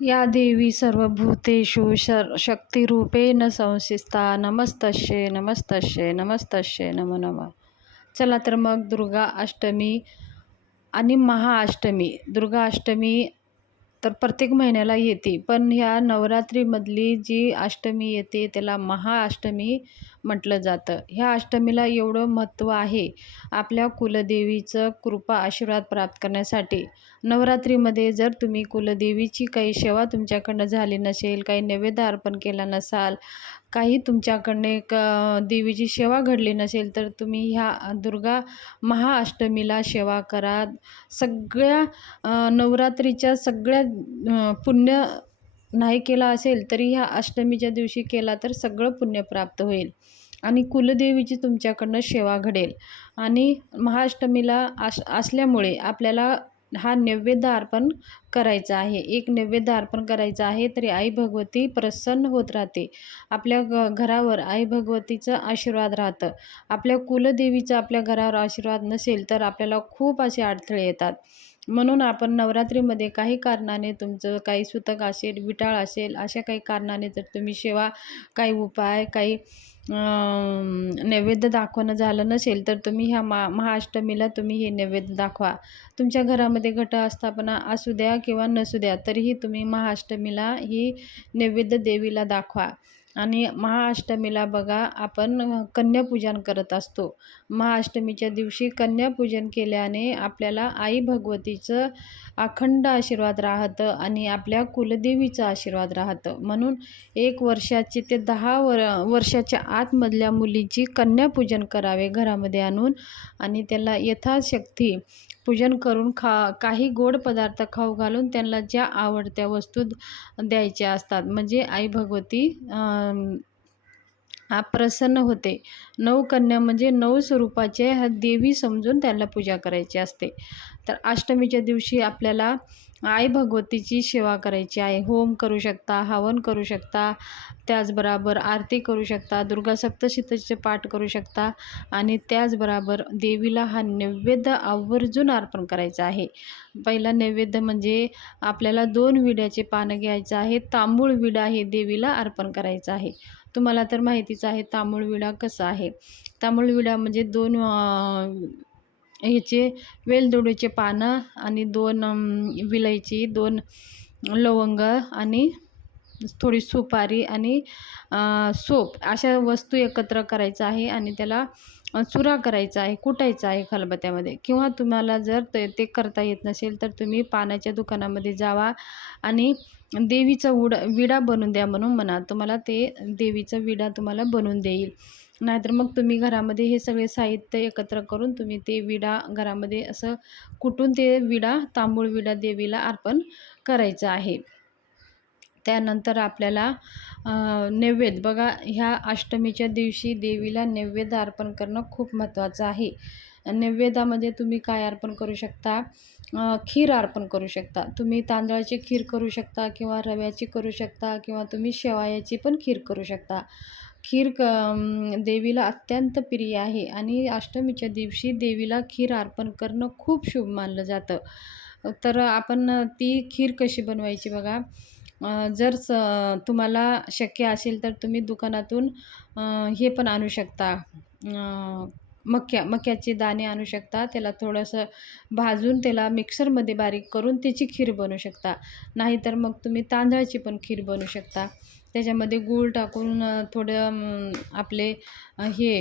या देवी सर्वभूतेषु शक्तिरूपेण संस्थिता नमस्तस्यै नमस्तस्यै नमस्तस्यै नमो नमः. चला तर मग दुर्गा अष्टमी आणि महाअष्टमी. दुर्गा अष्टमी तर प्रत्येक महिन्याला येते, पण ह्या नवरात्रीमधली जी अष्टमी येते त्याला महाअष्टमी म्हटलं जातं. ह्या अष्टमीला एवढं महत्त्व आहे आपल्या कुलदेवीचं कृपा आशीर्वाद प्राप्त करण्यासाठी. नवरात्रीमध्ये जर तुम्ही कुलदेवीची काही सेवा तुमच्याकडनं झाली नसेल, काही नैवेद्य अर्पण केला नसाल, काही तुमच्याकडनं एक देवीची सेवा घडली नसेल, तर तुम्ही ह्या दुर्गा महाअष्टमीला सेवा करा. सगळ्या नवरात्रीच्या सगळ्या पुण्य नाही केला असेल तरी ह्या अष्टमीच्या दिवशी केला तर सगळं पुण्य प्राप्त होईल आणि कुलदेवीची तुमच्याकडनं सेवा घडेल. आणि महाअष्टमीला असल्यामुळे आपल्याला हा नैवेद्य अर्पण करायचा आहे. एक नैवेद्य अर्पण करायचा आहे तरी आई भगवती प्रसन्न होत राहते. आपल्या घरावर आई भगवतीचं आशीर्वाद राहतं. आपल्या कुलदेवीचा आपल्या घरावर आशीर्वाद नसेल तर आपल्याला खूप असे अडथळे येतात. म्हणून आपण नवरात्रीमध्ये काही कारणाने तुमचं काही सुतक असेल, विटाळ असेल, अशा काही कारणाने जर तुम्ही सेवा, काही उपाय, काही नैवेद्य दाखवणं झालं नसेल तर तुम्ही ह्या महाअष्टमीला तुम्ही हे नैवेद्य दाखवा. तुमच्या घरामध्ये घटस्थापना असू द्या किंवा नसू द्या तरीही तुम्ही महाअष्टमीला ही नैवेद्य देवीला दाखवा. आणि महाअष्टमीला बघा आपण कन्यापूजन करत असतो. महाअष्टमीच्या दिवशी कन्यापूजन केल्याने आपल्याला आई भगवतीचं अखंड आशीर्वाद राहतं आणि आपल्या कुलदेवीचं आशीर्वाद राहतं. म्हणून 1 वर्षाची ते 10 वर्षाच्या आतमधल्या मुलीची कन्यापूजन करावे घरामध्ये आणून आणि त्याला यथाशक्ती पूजन करून काही गोड पदार्थ खाऊ घालून त्यांना ज्या आवडत्या वस्तू द्यायच्या असतात. म्हणजे आई भगवती प्रसन्न होते. 9 कन्या म्हणजे 9 स्वरूपाचे देवी समजून त्यांना पूजा करायची असते. तर अष्टमीच्या दिवशी आपल्याला आई भगवतीची सेवा करायची आहे. होम करू शकता, हवन करू शकता, त्याचबरोबर आरती करू शकता, दुर्गा सप्तशतीचे पाठ करू शकता आणि त्याचबरोबर देवीला हा नैवेद्य आवर्जून अर्पण करायचा आहे. पहिला नैवेद्य म्हणजे आपल्याला 2 विड्याचे पानं घ्यायचं आहे. तांबूळ विडा हे देवीला अर्पण करायचं आहे. तुम्हाला तर माहितीच आहे तांबूळ विडा कसा आहे. तांबूळ विडा म्हणजे 2 ह्याचे वेलदोडीचे पानं आणि 2 विलायची, 2 लवंग आणि थोडी सुपारी आणि सोप अशा वस्तू एकत्र करायचं आहे आणि त्याला चुरा करायचा आहे, कुटायचा आहे खलबत्त्यामध्ये. किंवा तुम्हाला जर ते करता येत नसेल तर तुम्ही पानाच्या दुकानामध्ये जावा आणि देवीचा विडा बनवून द्या म्हणून म्हणा. तुम्हाला ते देवीचा विडा तुम्हाला बनवून देईल. नाहीतर मग तुम्ही घरामध्ये हे सगळे साहित्य एकत्र करून तुम्ही ते विडा घरामध्ये असं कुटून ते विडा, तांबूळ विडा देवीला अर्पण करायचा आहे. त्यानंतर आपल्याला नैवेद्य बघा, ह्या अष्टमीच्या दिवशी देवीला नैवेद्य अर्पण करणं खूप महत्त्वाचं आहे. नैवेद्यामध्ये तुम्ही काय अर्पण करू शकता? खीर अर्पण करू शकता. तुम्ही तांदळाची खीर करू शकता किंवा रव्याची करू शकता किंवा तुम्ही शेवयाची पण खीर करू शकता. खीर देवीला अत्यंत प्रिय आहे आणि अष्टमीच्या दिवशी देवीला खीर अर्पण करणं खूप शुभ मानलं जातं. तर आपण ती खीर कशी बनवायची बघा. जर तुम्हाला शक्य असेल तर तुम्ही दुकानातून हे पण आणू शकता, मक्याचे दाणे आणू शकता. त्याला थोडंसं भाजून त्याला मिक्सरमध्ये बारीक करून त्याची खीर बनवू शकता. नाहीतर मग तुम्ही तांदळाची पण खीर बनवू शकता. त्याच्यामध्ये गूळ टाकून थोडं आपले हे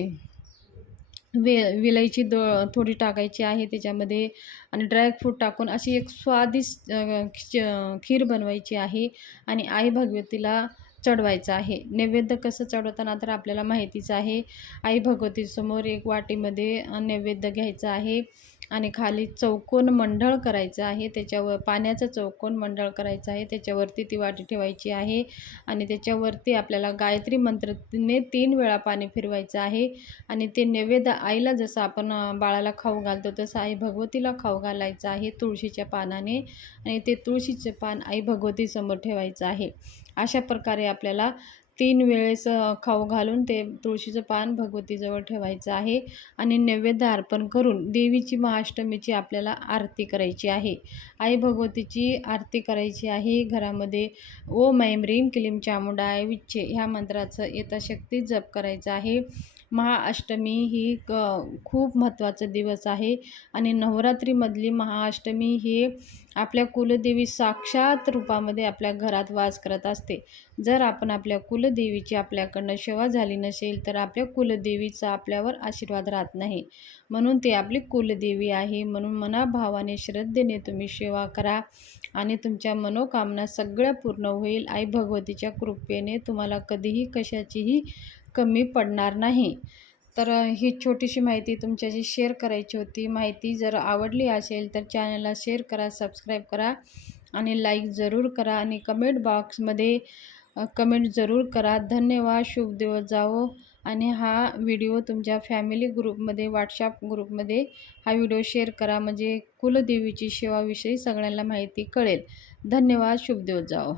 विलायची थोडी टाकायची आहे त्याच्यामध्ये आणि ड्रायफ्रूट टाकून अशी एक स्वादिष्ट खीर बनवायची आहे आणि आई भगवतीला चढवायचं आहे. नैवेद्य कसं चढवताना तर आपल्याला माहितीच आहे. आई भगवतीसमोर एक वाटीमध्ये नैवेद्य घ्यायचं आहे आणि खाली चौकोन मंडळ करायचं आहे. त्याच्यावर पाण्याचं चौकोन मंडळ करायचं आहे. त्याच्यावरती ती वाटी ठेवायची आहे आणि त्याच्यावरती आपल्याला गायत्री मंत्राने 3 वेळा पाणी फिरवायचं आहे आणि ते नैवेद्य आईला जसं आपण बाळाला खाऊ घालतो तसं आई भगवतीला खाऊ घालायचं आहे तुळशीच्या पानाने आणि ते तुळशीचे पान आई भगवतीसमोर ठेवायचं आहे. अशा प्रकारे आपल्याला 3 वेळेस खाऊ घालून ते तुळशीचं पान भगवतीजवळ ठेवायचं आहे आणि नैवेद्य अर्पण करून देवीची महाअष्टमीची आपल्याला आरती करायची आहे. आई भगवतीची आरती करायची आहे. घरामध्ये ओम ऐं ह्रीं क्लीं चामुंडाय विच्चे ह्या मंत्राचं यथाशक्ती जप करायचा आहे. महाअष्टमी ही खूप महत्त्वाचा दिवस आहे आणि नवरात्रीमधली महाअष्टमी ही आपल्या कुलदेवी साक्षात रूपामध्ये आपल्या घरात वास करत असते. जर आपण आपल्या कुलदेवीची आपल्याकडनं सेवा झाली नसेल तर आपल्या कुलदेवीचा आपल्यावर आशीर्वाद राहत नाही. म्हणून ती आपली कुलदेवी आहे. म्हणून मनाभावाने श्रद्धेने तुम्ही सेवा करा आणि तुमच्या मनोकामना सगळ्या पूर्ण होईल. आई भगवतीच्या कृपेने तुम्हाला कधीही कशाचीही कमी पडणार नाही. तर ही छोटीशी माहिती तुमच्याशी शेअर करायची होती. माहिती जर आवडली असेल तर चॅनलला शेअर करा, सबस्क्राईब करा आणि लाईक जरूर करा आणि कमेंट बॉक्समध्ये कमेंट जरूर करा. धन्यवाद. शुभ दिवस जावो. आणि हा व्हिडिओ तुमच्या फॅमिली ग्रुपमध्ये, व्हॉट्सॲप ग्रुपमध्ये हा व्हिडिओ शेअर करा, म्हणजे कुलदेवीची सेवाविषयी सगळ्यांना माहिती कळेल. धन्यवाद. शुभ दिवस जावो.